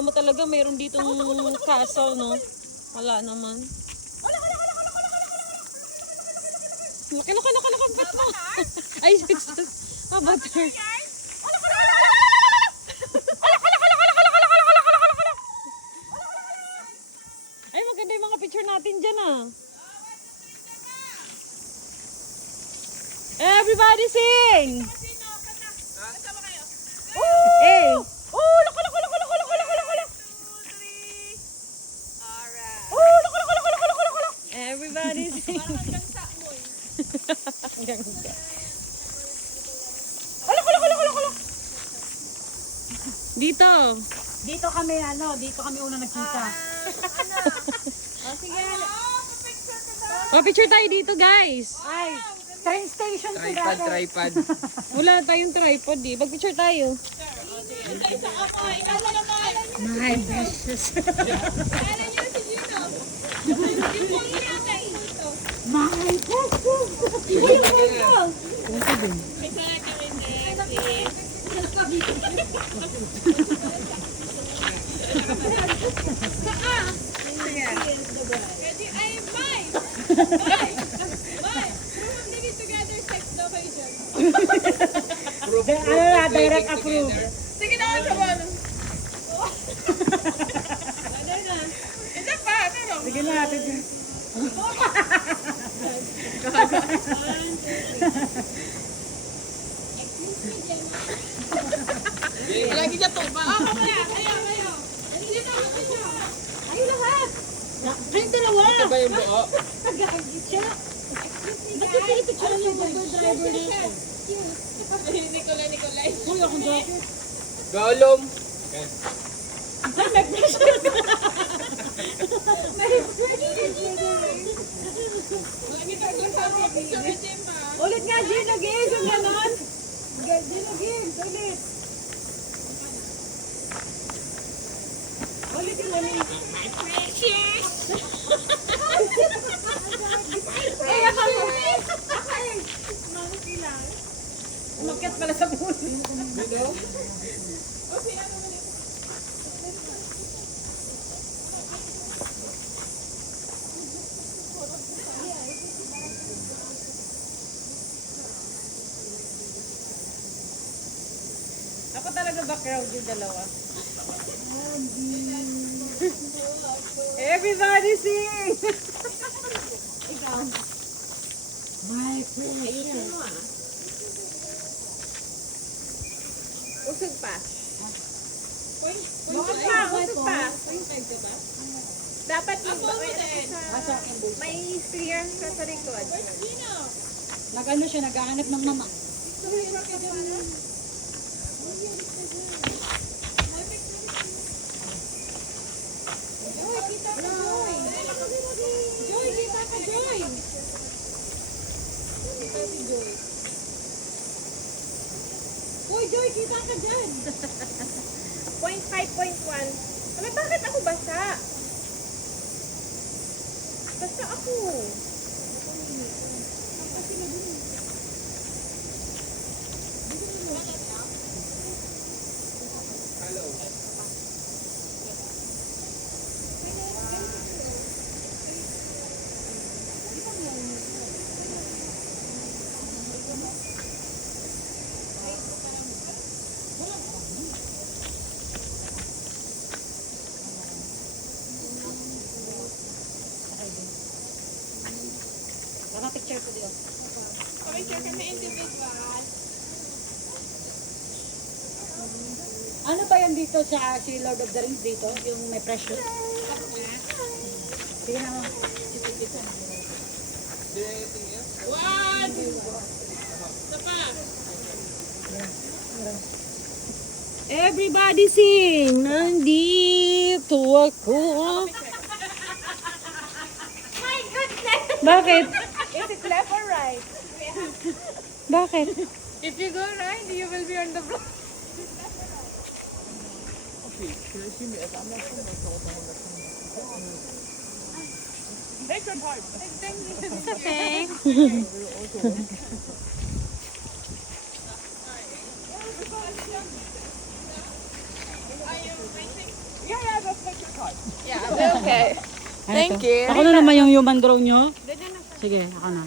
Akala mo talaga mayroon ditong castle, no? Wala naman. Laki, pet mo. Ay, butter. Ay, maganda yung mga picture natin dyan, ah. Everybody sing! Hey! Oh, lako! Everybody sing! Dito. Dito kami una nagkita. Oh, picture tayo dito, guys. Ay, train station Tripod. Wala tayong tripod, eh. Mag-picture tayo. My precious. My precious. Direct approve. Sige na, sabahan. Ito pa, ano? Sige na natin. Lagi niya to ba? Ay, lahat. Kayong dalawa. Ito ba yung buo? Nag-agit siya. Ba't kasi ipicture niyo yung driver nito? Nicolay. Uy, akong jacket. Golom. May pressure ka. May pressure. Ulit nga, Jin, again. Yung ganon. Jin, again. Ulit. Ulit yung ulit. My precious. Ay, ako mo. Mamuti lang. Umakyat pala sa puno. Ako talaga background yung dalawa. Everybody sing! Ikaw. My precious. Usog pa. Usog pa. Dapat may clear ka sa likod. Nag-ano siya, naghahanap ng mama. Joy, kita ka, Joy. Uy, Joy, kita ka dyan. 0.5.1. Ay, bakit ako basa? Basta ako. Picture ko dito. Picture kami individual. Ano ba yan dito sa si Lord of the Rings dito? Yung may pressure? Sige na mo. One. Sapa. Everybody sing! Nandito ako. My goodness. Bakit? Is it left or right? Bakit? If you go right, you will be on the floor. Take your time. Okay. Are you waiting? Yeah. Yeah, okay. Thank you. Ako na naman yung human drone nyo. Sige, ako na.